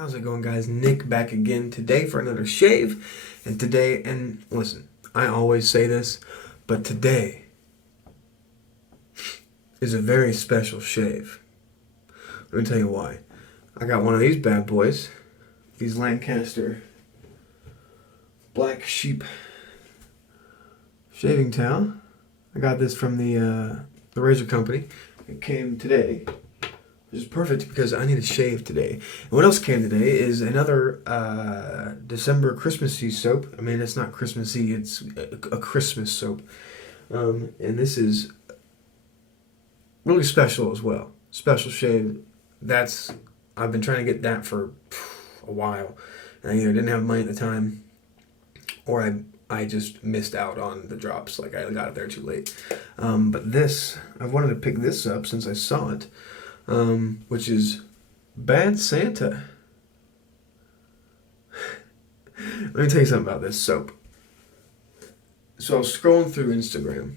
How's it going, guys? Nick back again today for another shave. And listen, I always say this, but today is a very special shave. Let me tell you why. I got one of these bad boys, these Lancaster black sheep shaving towel. I got this from the razor company. It came today, which is perfect because I need a shave today. And what else came today is another December Christmassy soap. I mean, it's not Christmassy, it's a Christmas soap. And this is really special as well. Special shave. I've been trying to get that for a while. And I either didn't have money at the time, or I just missed out on the drops. Like, I got it there too late. But this, I've wanted to pick this up since I saw it. Which is Bad Santa. Let me tell you something about this soap. So I was scrolling through Instagram,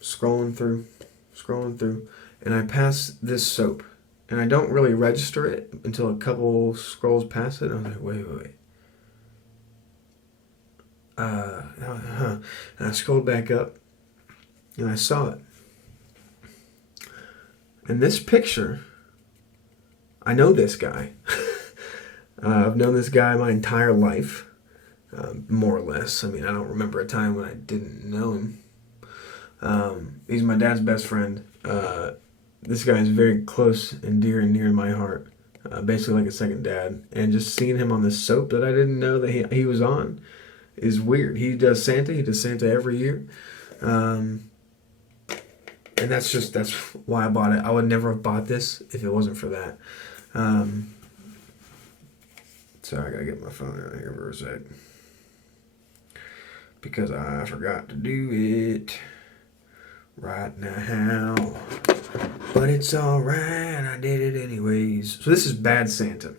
scrolling through, and I passed this soap, and I don't really register it until a couple scrolls past it. I was like, wait. And I scrolled back up, and I saw it. And this picture, I know this guy. I've known this guy my entire life, more or less. I mean, I don't remember a time when I didn't know him. He's my dad's best friend. This guy is very close and near in my heart, basically like a second dad. And just seeing him on this soap that I didn't know that he was on is weird. He does Santa every year. And that's why I bought it. I would never have bought this if it wasn't for that. Sorry, I gotta get my phone out here for a sec. Because I forgot to do it right now. But it's alright, I did it anyways. So this is Bad Santa.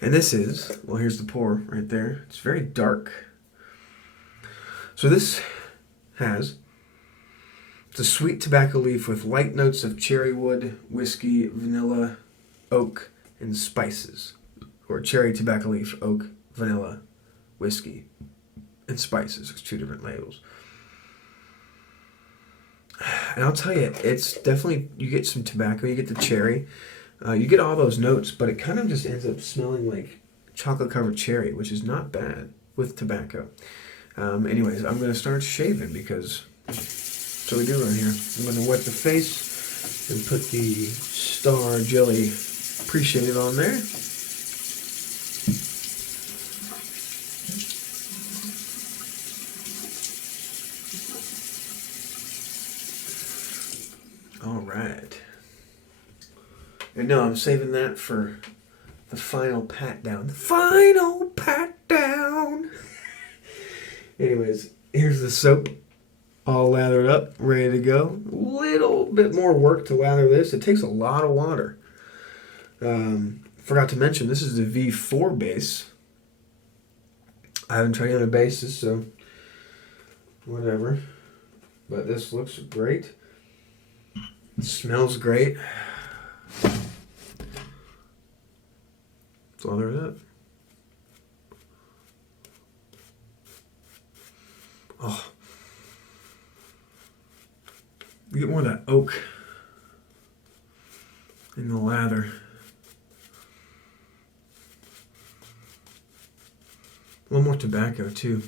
And this is, well, here's the pour right there. It's very dark. So this has... it's a sweet tobacco leaf with light notes of cherry wood, whiskey, vanilla, oak, and spices. Or cherry, tobacco leaf, oak, vanilla, whiskey, and spices. It's two different labels. And I'll tell you, it's definitely, you get some tobacco, you get the cherry, you get all those notes, but it kind of just ends up smelling like chocolate-covered cherry, which is not bad with tobacco. Anyways, I'm going to start shaving because... that's what we do around here. I'm going to wet the face and put the Star Jelly pre-shave on there. Alright. And no, I'm saving that for the final pat down. The final pat down! Anyways, here's the soap. All lathered up, ready to go. A little bit more work to lather this. It takes a lot of water. Forgot to mention, this is the V4 base. I haven't tried any other bases, so whatever. But this looks great. It smells great. Let's lather it up. Oh. You get more of that oak in the lather. A little more tobacco too.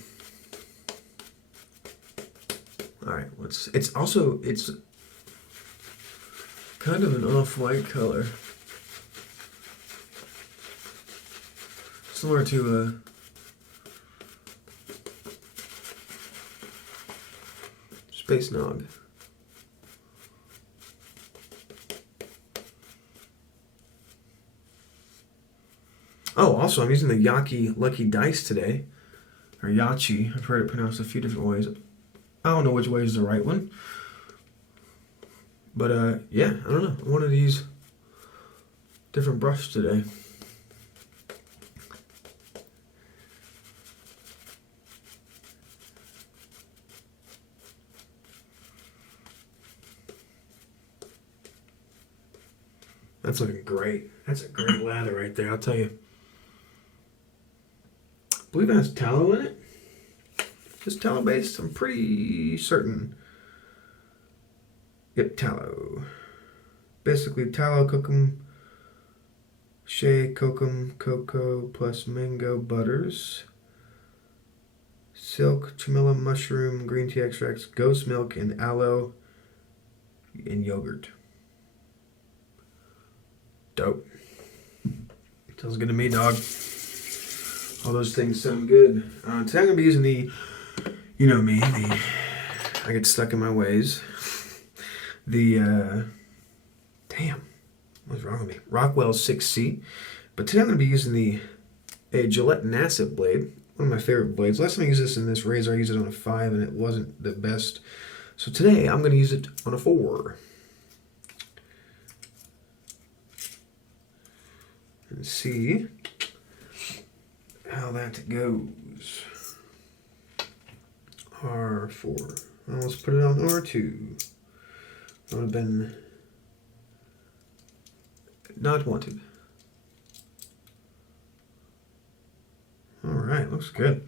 Alright, it's kind of an off-white color. Similar to Space Nog. Oh, also, I'm using the Yaki Lucky Dice today. Or Yachi. I've heard it pronounced a few different ways. I don't know which way is the right one. But, yeah, I don't know. I wanted to use different brush today. That's looking great. That's a great lather right there, I'll tell you. I believe it has tallow in it. Just tallow based, I'm pretty certain. Yep, tallow. Basically tallow, kokum, shea, kokum, cocoa, plus mango butters, silk, chamomile, mushroom, green tea extracts, ghost milk, and aloe, and yogurt. Dope. Sounds good to me, dog. All those things sound good. Today I'm going to be using the, you know me, I get stuck in my ways. Damn, what's wrong with me? Rockwell 6C. But today I'm going to be using a Gillette Nassif blade, one of my favorite blades. Last time I used this in this razor, I used it on a 5 and it wasn't the best. So today I'm going to use it on a 4. And see how that goes. R4. Well, let's put it on R2. That would have been not wanted. Alright, looks good.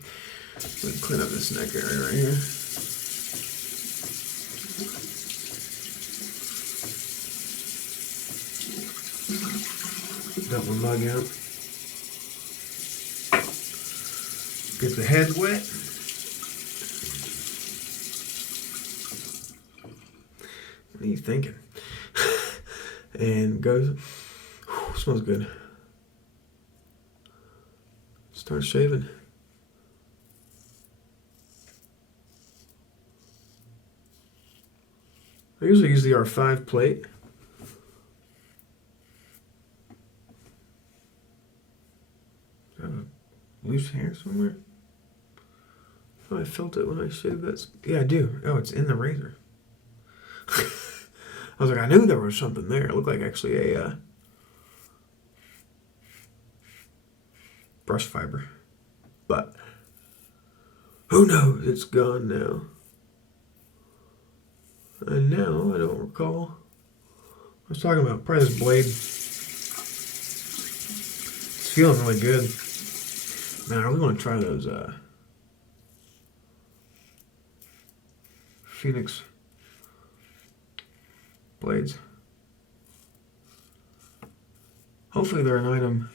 Let me clean up this neck area right here. Dump my mug out. Get the head wet. What are you thinking? And goes. Whew, smells good. Start shaving. I usually use the R5 plate. Do I have a loose hair somewhere? Oh, I felt it when I shaved that. Yeah, I do. Oh, it's in the razor. I was like, I knew there was something there. It looked like actually a brush fiber. But who knows? It's gone now. And now, I don't recall. I was talking about probably this blade. It's feeling really good. Man, I really want to try those Phoenix blades. Hopefully they're an item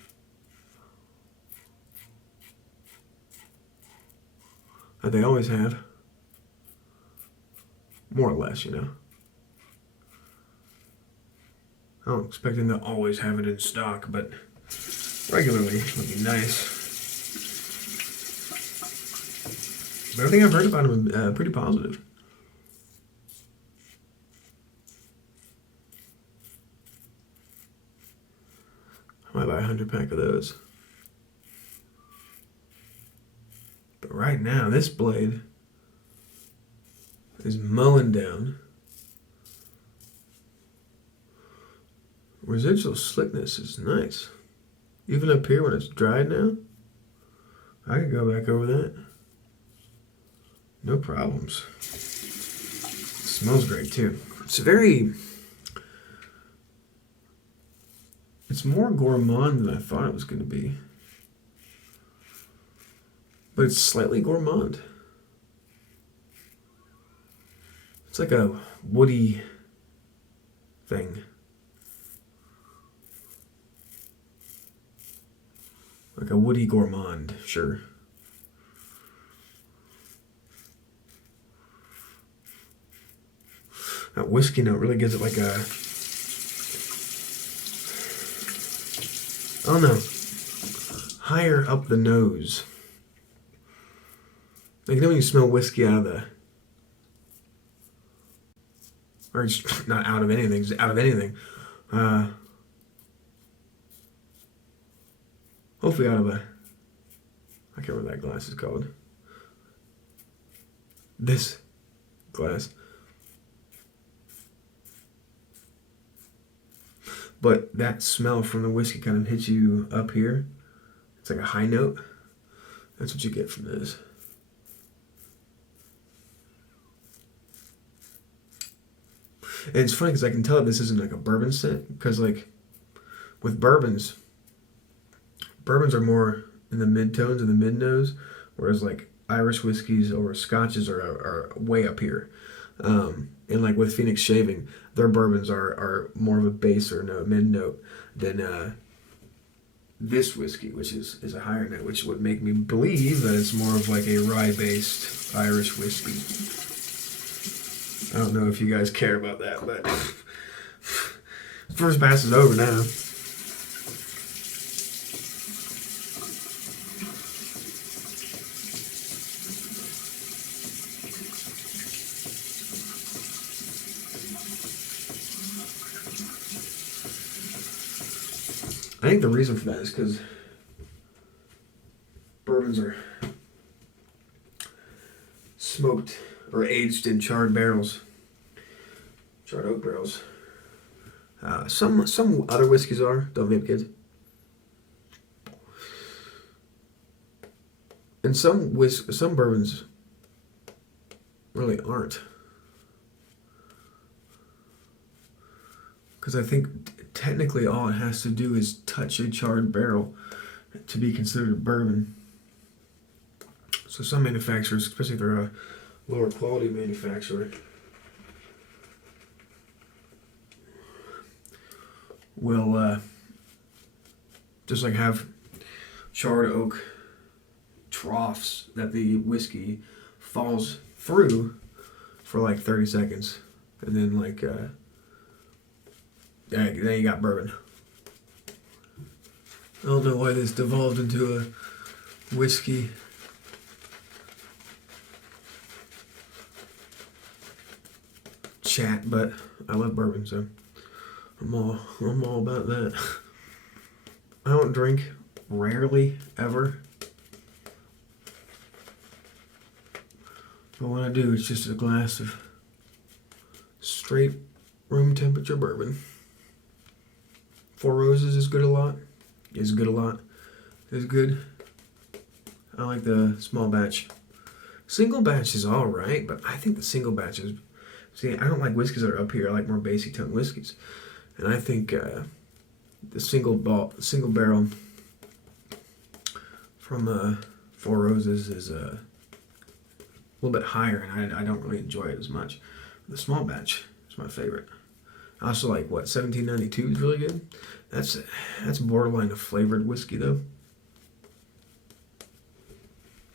that they always have. More or less, you know. I don't expect them to always have it in stock, but regularly would be nice. But everything I've heard about them is pretty positive. I might buy 100-pack of those. But right now, this blade is mowing down. Residual slickness is nice. Even up here when it's dried now, I could go back over that. No problems. It smells great too. It's more gourmand than I thought it was going to be. But it's slightly gourmand. It's like a woody thing. Like a woody gourmand, sure. That whiskey note really gives it like a, I don't know, higher up the nose. Like, you know when you smell whiskey out of the, or it's not out of anything, just out of anything. Hopefully out of a, I can't remember what that glass is called. This glass. But that smell from the whiskey kind of hits you up here. It's like a high note. That's what you get from this. And it's funny because I can tell that this isn't like a bourbon scent because like with bourbons are more in the mid tones and the mid nose, whereas like Irish whiskeys or scotches are way up here. And like with Phoenix Shaving, their bourbons are more of a bass or mid note than this whiskey, which is a higher note, which would make me believe that it's more of like a rye based Irish whiskey. I don't know if you guys care about that, but first pass is over now. I think the reason for that is because bourbons are smoked or aged in charred barrels, charred oak barrels. Some other whiskeys are, don't vape kids. And some bourbons really aren't. Because I think technically all it has to do is touch a charred barrel to be considered a bourbon. So some manufacturers, especially if they're a lower quality manufacturer, will just like have charred oak troughs that the whiskey falls through for like 30 seconds, and then like then you got bourbon. I don't know why this devolved into a whiskey chat, but I love bourbon, so I'm all about that. I don't drink rarely ever, but when I do, it's just a glass of straight room temperature bourbon. Four Roses is good a lot. Is good a lot. Is good. I like the small batch. Single batch is alright, but I think the single batch is... See, I don't like whiskeys that are up here. I like more bassy tone whiskeys. And I think the single barrel from Four Roses is a little bit higher, and I don't really enjoy it as much. The small batch is my favorite. I also like 1792 is really good. That's borderline a flavored whiskey though.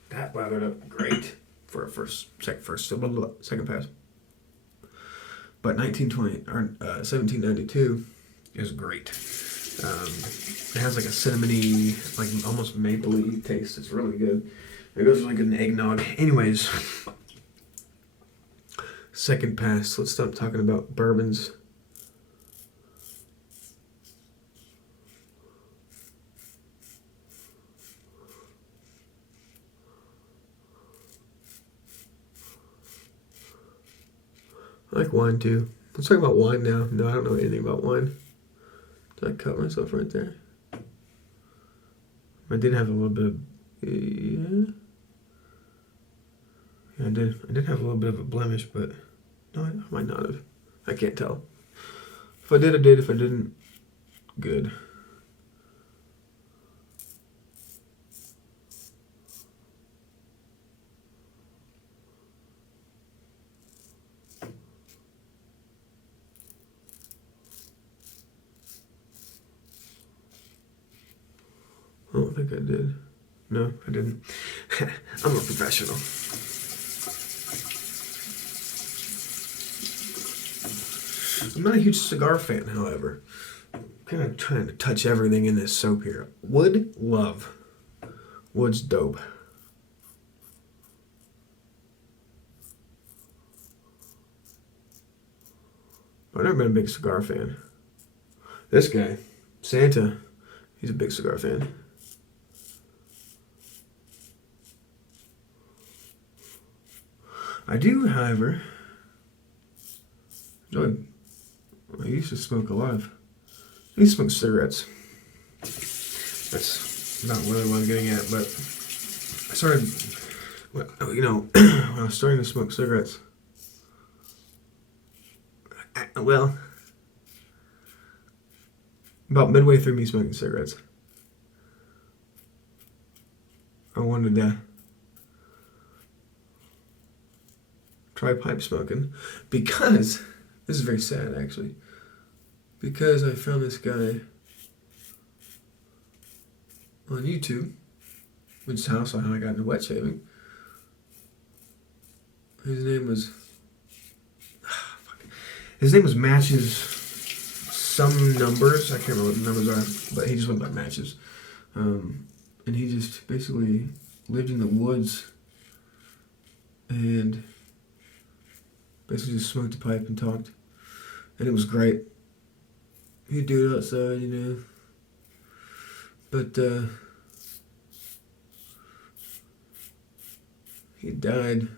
That lathered up great for a second pass. But 1792 is great. It has like a cinnamony, like almost mapley taste. It's really good. It goes with like an eggnog. Anyways, second pass. Let's stop talking about bourbons. I like wine too. Let's talk about wine now. No, I don't know anything about wine. Did I cut myself right there? I did have a little bit of... Yeah, I did. I did have a little bit of a blemish, but... No, I might not have. I can't tell. If I did, I did. If I didn't, good. I don't think I did. No, I didn't. I'm a professional. I'm not a huge cigar fan, however. I'm kind of trying to touch everything in this soap here. Wood, love. Wood's dope. I've never been a big cigar fan. This guy, Santa, he's a big cigar fan. I do, however, enjoy. I used to smoke a lot of. I used to smoke cigarettes. That's not really what I'm getting at, but I started. When I was starting to smoke cigarettes. About midway through me smoking cigarettes, I wanted to try pipe smoking because, this is very sad actually, because I found this guy on YouTube, which is how I got into wet shaving. His name was Matches some numbers. I can't remember what the numbers are, but he just went by Matches. And he just basically lived in the woods and basically just smoked a pipe and talked. And it was great. He'd do it outside, you know. But he died.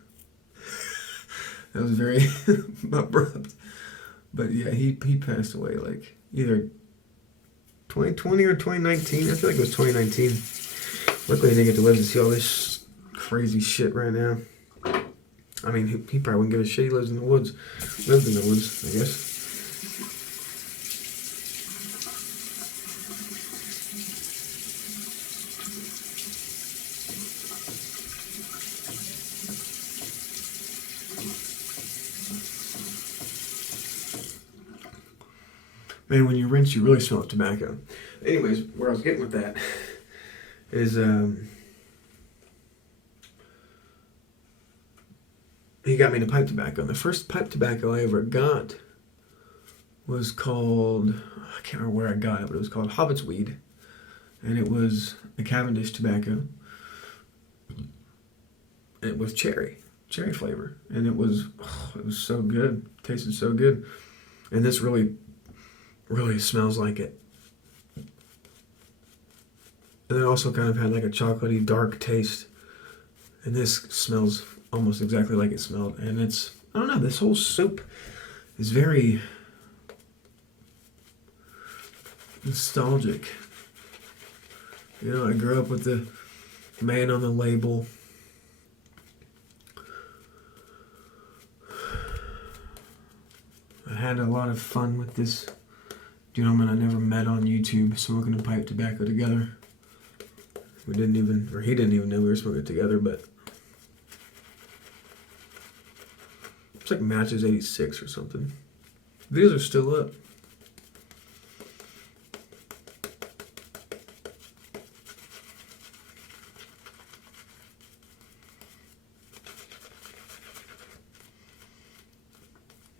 That was very abrupt. But yeah, he passed away like either 2020 or 2019. I feel like it was 2019. Luckily, I didn't get to live to see all this crazy shit right now. I mean, he probably wouldn't give a shit. He lives in the woods. Lived in the woods, I guess. Man, when you rinse, you really smell of tobacco. Anyways, where I was getting with that is he got me into pipe tobacco. And the first pipe tobacco I ever got was called, I can't remember where I got it, but it was called Hobbit's Weed. And it was a Cavendish tobacco. And it was cherry flavor. And it was so good. It tasted so good. And this really smells like it. And it also kind of had like a chocolatey, dark taste. And this smells almost exactly like it smelled. And it's, I don't know, this whole soup is very nostalgic. You know, I grew up with the man on the label. I had a lot of fun with this gentleman I never met on YouTube smoking a pipe tobacco together. He didn't even know we were smoking together, but it's like Matches 86 or something. Videos are still up.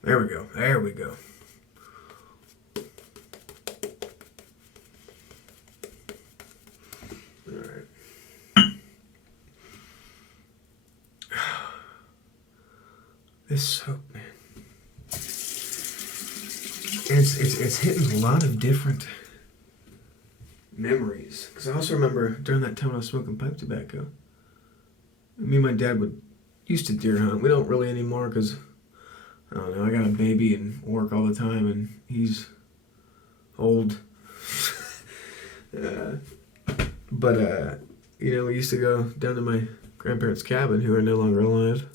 There we go. There we go. All right. This soap, man. It's hitting a lot of different memories. Because I also remember during that time when I was smoking pipe tobacco, me and my dad used to deer hunt. We don't really anymore because, I don't know, I got a baby and work all the time and he's old. But you know, we used to go down to my grandparents' cabin who are no longer alive.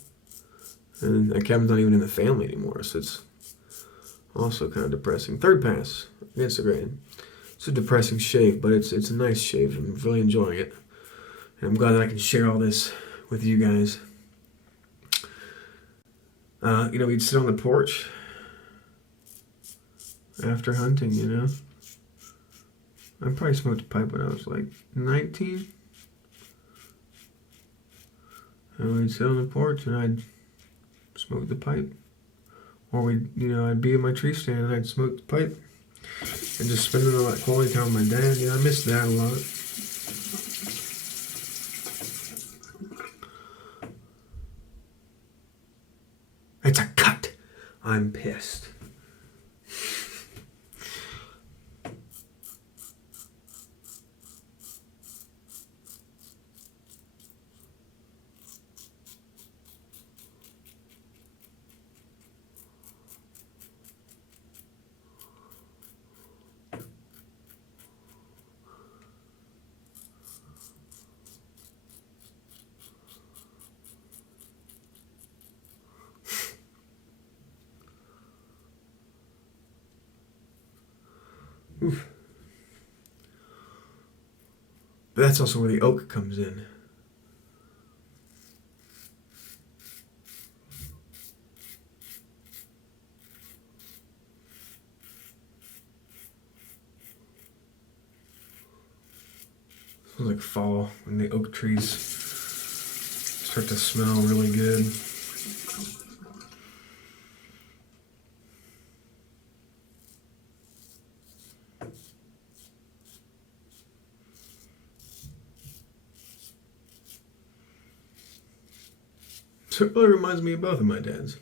And that cabin's not even in the family anymore, so it's also kind of depressing. Third pass, Instagram. It's a depressing shave, but it's a nice shave. I'm really enjoying it. And I'm glad that I can share all this with you guys. You know, we'd sit on the porch after hunting, you know. I probably smoked a pipe when I was like 19. And we'd sit on the porch and I'd smoke the pipe. Or I'd be in my tree stand and I'd smoke the pipe. And just spending all that quality time with my dad. You know, I miss that a lot. It's a cut. I'm pissed. Oof. But that's also where the oak comes in. Smells like fall when the oak trees start to smell really good. So it really reminds me of both of my dads.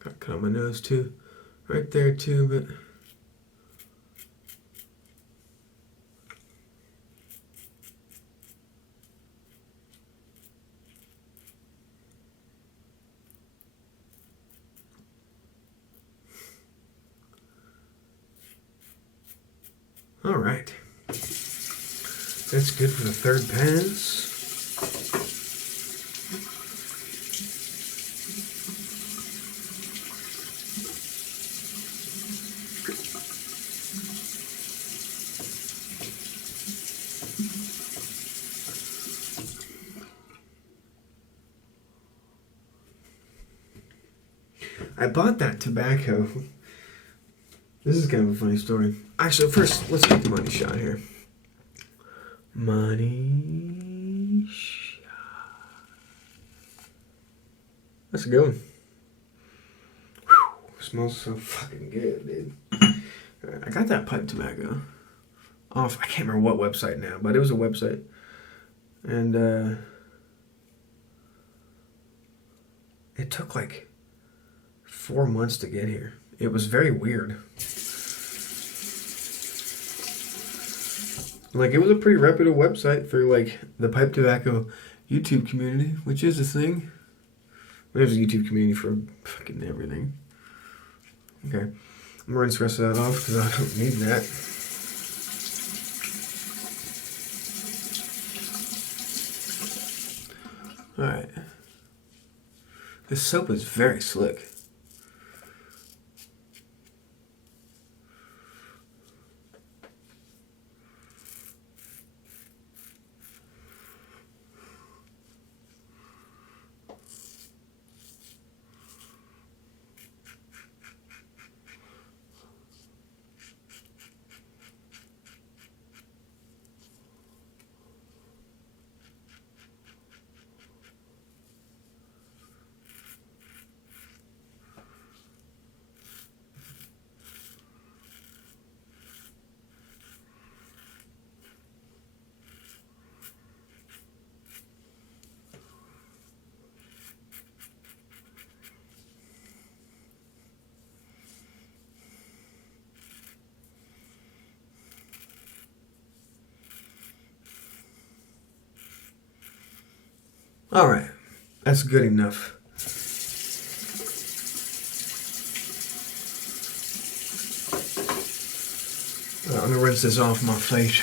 Got cut on my nose too. Right there too, but all right. That's good for the third pass. I bought that tobacco. This is kind of a funny story. Actually, first, let's get the money shot here. Money shot. That's a good one. Whew, smells so fucking good, dude. Right, I got that pipe tobacco off, I can't remember what website now, but it was a website. And it took like 4 months to get here. It was very weird. Like, it was a pretty reputable website for like the pipe tobacco YouTube community, which is a thing. There's a YouTube community for fucking everything. Okay, I'm gonna rinse the rest of that off because I don't need that. Alright. This soap is very slick. Alright, that's good enough. I'm gonna rinse this off my plate.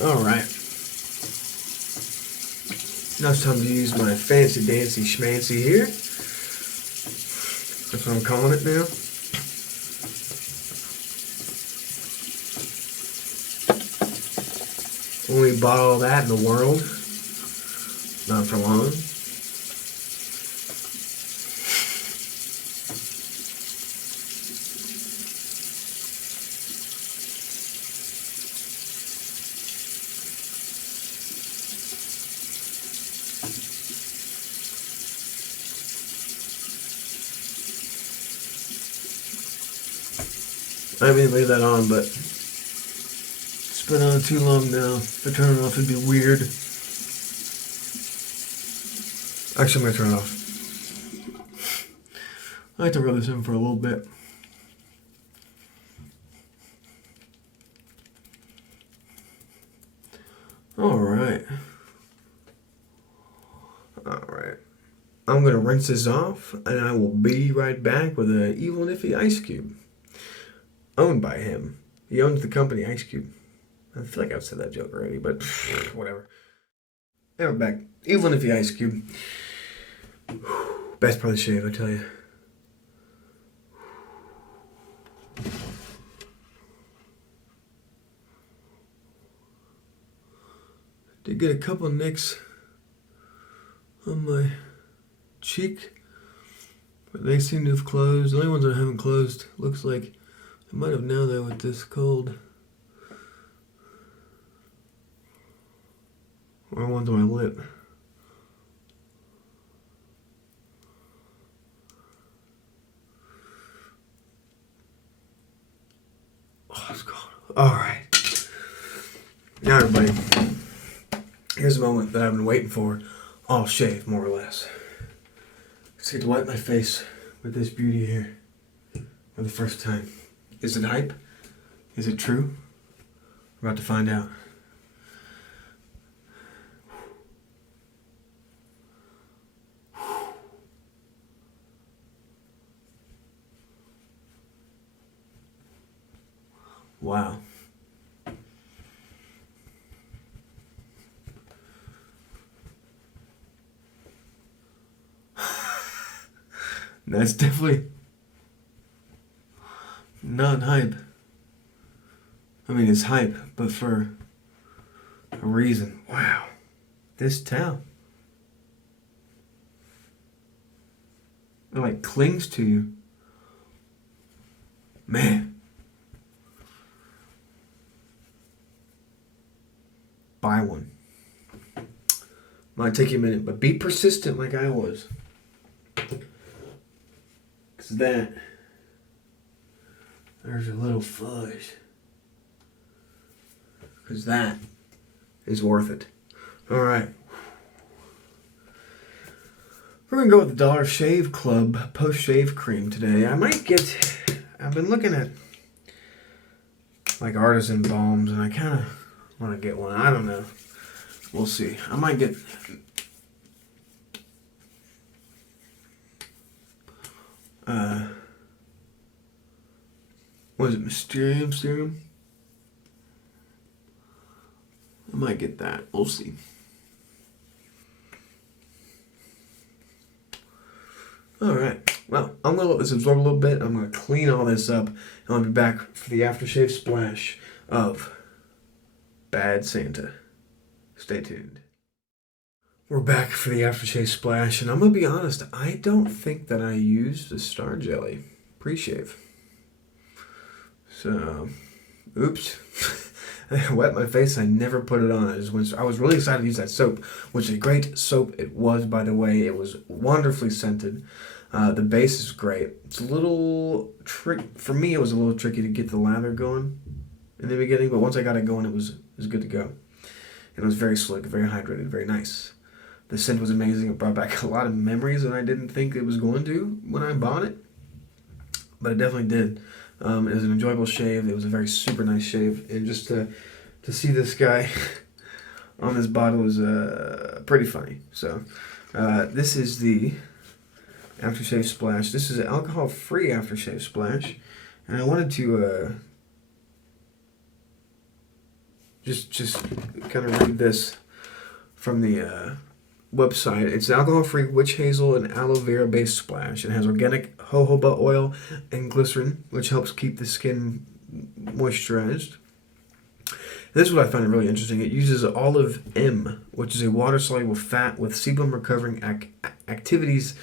Alright. Now it's time to use my fancy dancy schmancy here. That's what I'm calling it now. Only bottle of that in the world. Not for long. I haven't even leave that on, but it's been on too long now. If I turn it off, it'd be weird. Actually, I'm gonna turn it off. I like to rub this in for a little bit. Alright. Alright. I'm gonna rinse this off, and I will be right back with an Evil Niffy Ice Cube. Owned by him. He owns the company Ice Cube. I feel like I've said that joke already, but whatever. Hey, we're back. Evil Niffy Ice Cube. Best part of the shave, I tell you. Did get a couple nicks on my cheek, but they seem to have closed. The only ones that haven't closed, looks like I might have now though with this cold. Or one's on my lip. Oh, it's cold. Alright. Now everybody, here's a moment that I've been waiting for. All shaved, more or less. Let's get to wipe my face with this beauty here for the first time. Is it hype? Is it true? We're about to find out. Wow. That's definitely not hype. I mean, it's hype, but for a reason. Wow. This towel. It like clings to you. Man. Buy one. Might take you a minute, but be persistent like I was. Because there's a little fudge. Because that is worth it. Alright. We're going to go with the Dollar Shave Club post-shave cream today. I've been looking at like artisan balms, and I kind of want to get one. I don't know. We'll see. I might get what is it, Mysterium Serum? I might get that. We'll see. Alright. Well, I'm going to let this absorb a little bit. I'm going to clean all this up, and I'll be back for the aftershave splash of Bad Santa. Stay tuned. We're back for the aftershave splash, and I'm going to be honest, I don't think that I used the Star Jelly pre-shave. So, oops. I wet my face, I never put it on. I was really excited to use that soap, which is a great soap it was, by the way. It was wonderfully scented. The base is great. It's a little for me, it was a little tricky to get the lather going in the beginning, but once I got it going, it was good to go. And it was very slick, very hydrated, very nice. The scent was amazing. It brought back a lot of memories that I didn't think it was going to when I bought it, but it definitely did. It was an enjoyable shave. It was a very super nice shave, and just to see this guy on this bottle was pretty funny. So this is the aftershave splash. This is an alcohol-free aftershave splash, and I wanted to just kind of read this from the website. It's alcohol-free witch hazel and aloe vera based splash. It has organic jojoba oil and glycerin, which helps keep the skin moisturized. This is what I find really interesting. It uses olive M, which is a water-soluble fat with sebum recovering activities.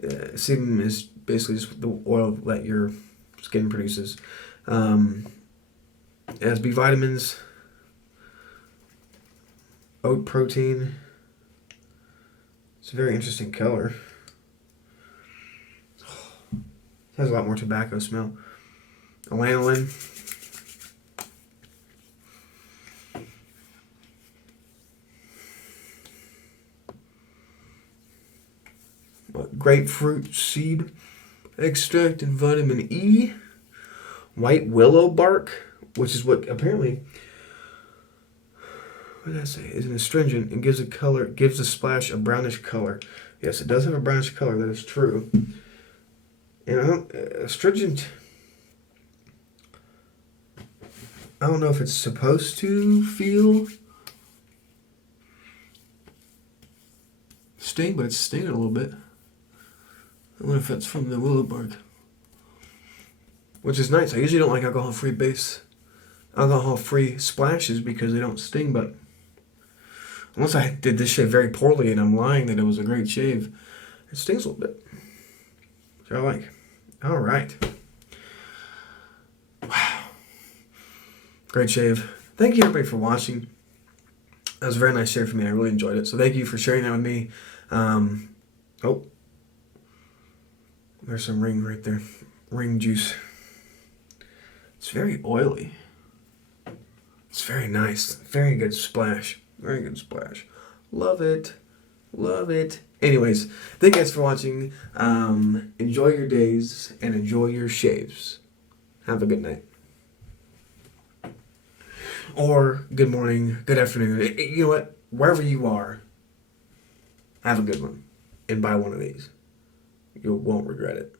Sebum is basically just the oil that your skin produces. It has B vitamins, oat protein. It's a very interesting color. It has a lot more tobacco smell. lanolin. Grapefruit seed extract and vitamin E. White willow bark, which is what apparently, what did I say, is an astringent and gives the splash a brownish color. Yes, it does have a brownish color, that is true. And astringent, I don't know if it's supposed to feel sting, but it's stinging a little bit. I wonder if it's from the willow bark. Which is nice. I usually don't like alcohol-free splashes because they don't sting, but unless I did this shave very poorly and I'm lying that it was a great shave, it stings a little bit. Which I like. All right. Wow. Great shave. Thank you everybody for watching. That was a very nice shave for me. I really enjoyed it. So thank you for sharing that with me. Oh. There's some ring right there. Ring juice. It's very oily. It's very nice. Very good splash. Very good splash. Love it. Love it. Anyways, thank you guys for watching. Enjoy your days and enjoy your shaves. Have a good night. Or good morning, good afternoon. You know what? Wherever you are, have a good one. And buy one of these. You won't regret it.